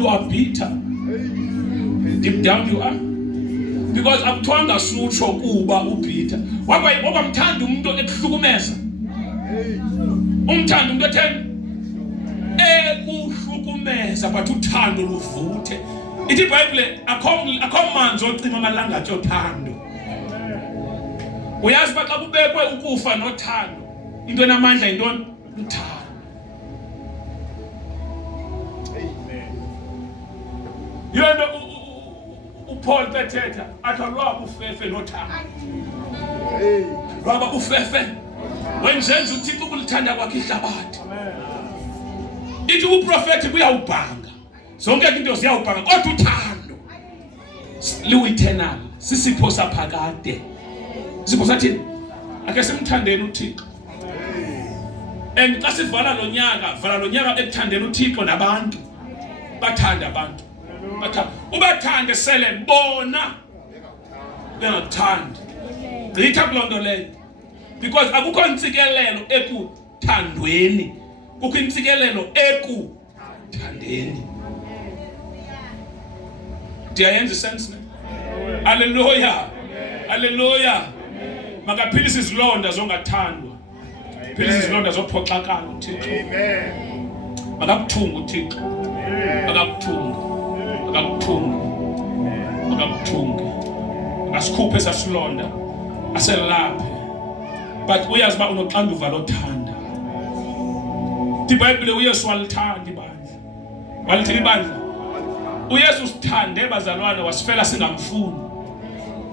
you are bitter. Deep down you are. Because akuthiwanga sutsho kuba ubhitter. Wakwamthanda umuntu ekuhlukumeza. Umthanda umuntu etheni ekuhlukumeza but uthando luvuthe. Ithi iBhayibhile akho manzi ocima amalangatha othando. Uyazi xa kubekwe ukufa nothando into enamandla yintoni? Uthando. Yena uPaul bethetha athi lwaba ufefe nothando. Lwaba ufefe wenzenza uThixo ukulithanda kwakhe ihlabathi. Ithi uprofeti kuyawubhanga zonke into ziyawubhanga kodwa uthando liweternal sisipho saphakade. Sipho sathini? Ake simthandeni uThixo. And xa sivala lo nyaka ekuthandeni uThixo nabantu bathanda abantu. Ubathande sele bona bengakuthandi. Gqitha kuloo nto leyo. Because akukho intsikelelo ekuthandweni. Kukho intsikelelo ekuthandeni. Ndiyayenza sense ne? Hallelujah. Hallelujah. Makaphilise izilonda zongathandwa. Philise izilonda zophoxakala uThixo. Amen. Makakuthunga uThixo. Makakuthunga. Asikhuphe sasilonda aselaphe but uyazi ba unoxanduva lothanda. iBhayibhile uYesu walithanda ibandla. Walithini ibandla? uYesu sithande bazalwane wasifela singamfuni.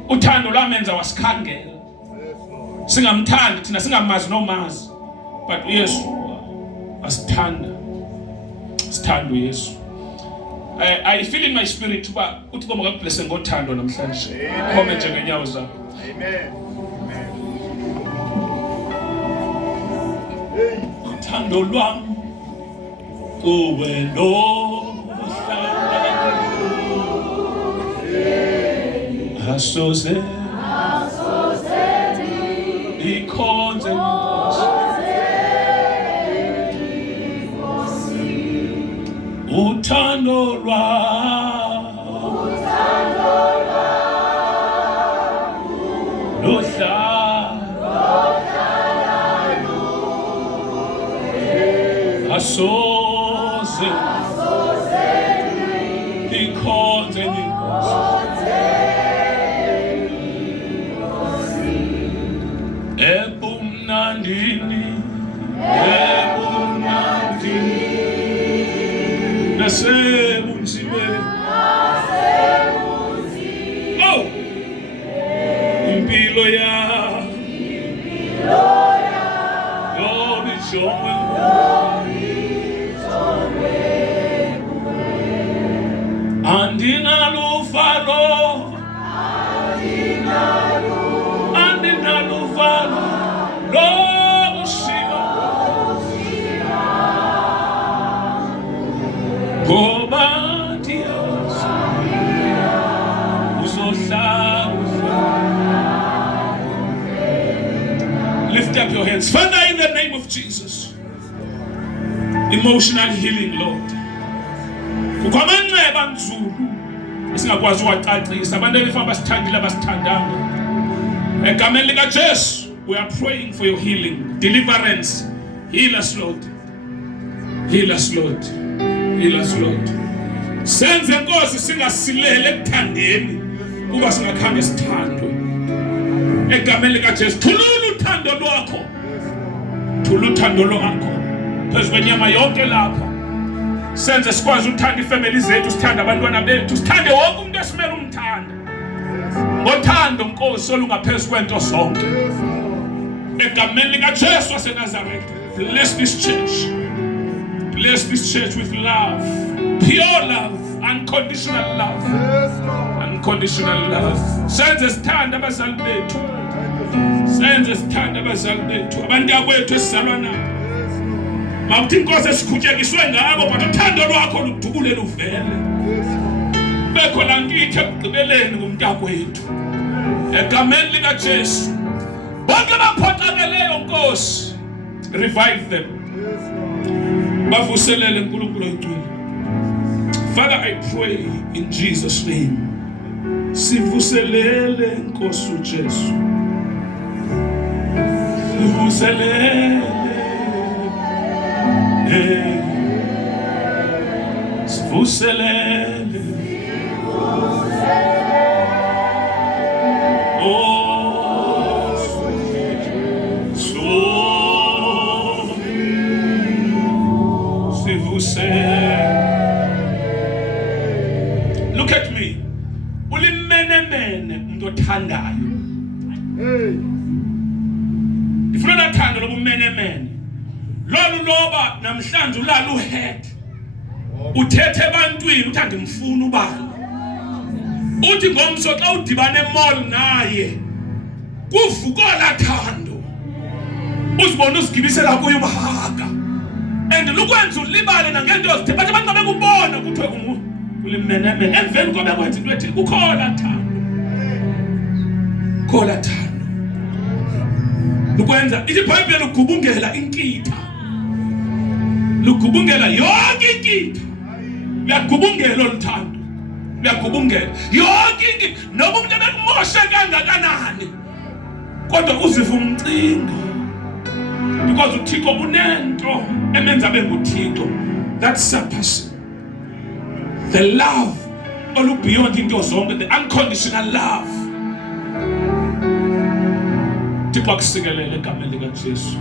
Uthando lwamenza wasikhangela. Singamthandi thina singamazi nomazi but uYesu asithanda. Sithanda uYesu. I feel in my spirit uba uthi koma kablesse ngothando namhlanje. Khome nje ngenyawo zakho. Amen. Uthando lwami kuwe asoze ikhonze uthando lwami asoze ikhonze ebumnandini nasebunzimeni impilo yomi jongwe andinaluvalo lokushika ngoba ndiyazi uzohlala. Lift up your hands. Father, in the name of Jesus, emotional healing, Lord. Kukho amanxeba nzulu esingakwazi uwacacisa abantu ebefana basithandile abasithandanga. Egameni likaJesu we are praying for your healing, deliverance. Heal us, Lord. Heal us, Lord. Heal us, Lord. Senze Nkosi singasilele ekuthandeni kuba singakhange sithandwe. Egameni likaJesu thulula uthando lwakho. Thulula uthando lwakho phezu kwenyama yonke lapha. Senze sikwazi uthanda ifamily zethu, sithanda abantwana bethu, sithande wonke umuntu esimele umthanda. Ngothando Nkosi olungaphezulu kwento zonke. Egameni likaJesu waseNazaretha, bless this church. Bless this church with love, pure love, unconditional love. Unconditional love. Senze sithanda abazali bethu. Senze sithanda abazali bethu. Abantu akwethu esizalwa nabo. Mawuthi Inkosi esikhutshekiswe ngabo but uthando lwakho ludubule luvele. Bekho la nkithi ekugqibeleni ngumntakwethu. Egameni likaJesu. Bonke baphoxakeleyo Nkosi, revive them. Bavuselele uNkulunkulu oyigcwele. Father, I pray in Jesus' name. Sivuselele Nkosi uJesu. Sivuselele. Sivuselele. Oh, so sivuselele. Look at me. Ulimenemene umuntu othandayo. Ifuna nathando lobumenemene. Lolu loba namhlanje ulala uhead. Uthethe ebantwini uthi angimfuna ubani. Uthi ngomso xa udibane emall naye kuvukola thando. Uzibona usigibisela kuye umhaka. And lukwenza ulibale nangento ezithe bathi abantu babekubona kuthiwe ulimenemene emveni kobe kwenza into ethi ukhola thando. Khola thando. Lukwenza iBhayibheli ugubungela inkitha. Lugubungela yonke inkitha. Uyagubungela oluthando. Uyagubungela yonke inkitha. Noma umuntu ebekumoshe kangakanani kodwa uziva umcinga. Because uThixo unento emenza benguThixo. That surpasses the love olu beyond into zonke, the unconditional love. Thixo akusikelele egameni likaJesu.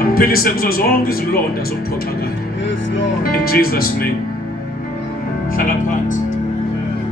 Aphilise kuzo zonke izilonda zokuphoxakala. In Jesus' name. Hlala phansi.